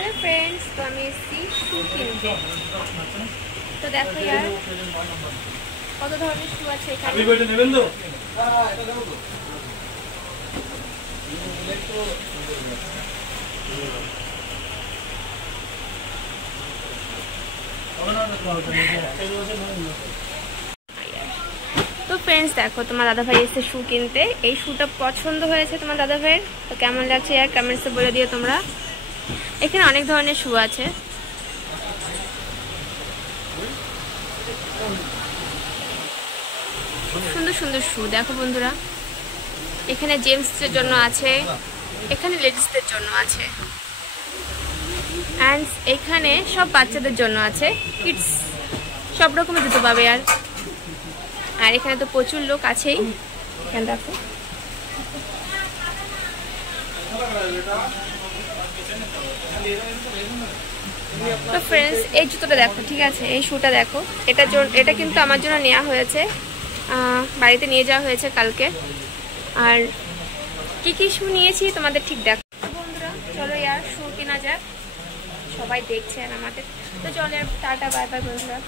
Hello friends, तो আমি এসেছি শু কিনতে। তো দেখো यार কত ধরনের শু আছে এখানে। আপনি বইটা নেবেন তো? হ্যাঁ, এটা দেবো তো। তো फ्रेंड्स देखो তোমার দাদা ভাই এসে শু কিনতে। এই শুটা পছন্দ হয়েছে তোমার দাদা ভাইয়ের। তো কেমন লাগছে यार কমেন্টসে বলে দিও তোমরা। এখানে অনেক ধরনের শু আছে। সুন্দর সুন্দর শু দেখো বন্ধুরা। এখানে জেন্টসদের জন্য আছে, এখানে লেডিসদের জন্য আছে, এন্ড এখানে সব বাচ্চাদের জন্য আছে, কিডস সব রকমের জুতো পাবে यार। আর এখানে তো প্রচুর লোক আছেই। এখানে দেখো তো फ्रेंड्स এই জুতোটা দেখো, ঠিক আছে, এই শুটা দেখো। এটা কিন্তু আমার জন্য নেওয়া হয়েছে, বাড়িতে নিয়ে যাওয়া হয়েছে কালকে। আর কি কি শু নিয়েছি তোমাদের ঠিক দেখো। বন্ধুরা চলো यार শু কেনা যাক, সবাই দেখছেন আমাদের। তো চলো টাটা বাই বাই বন্ধুরা।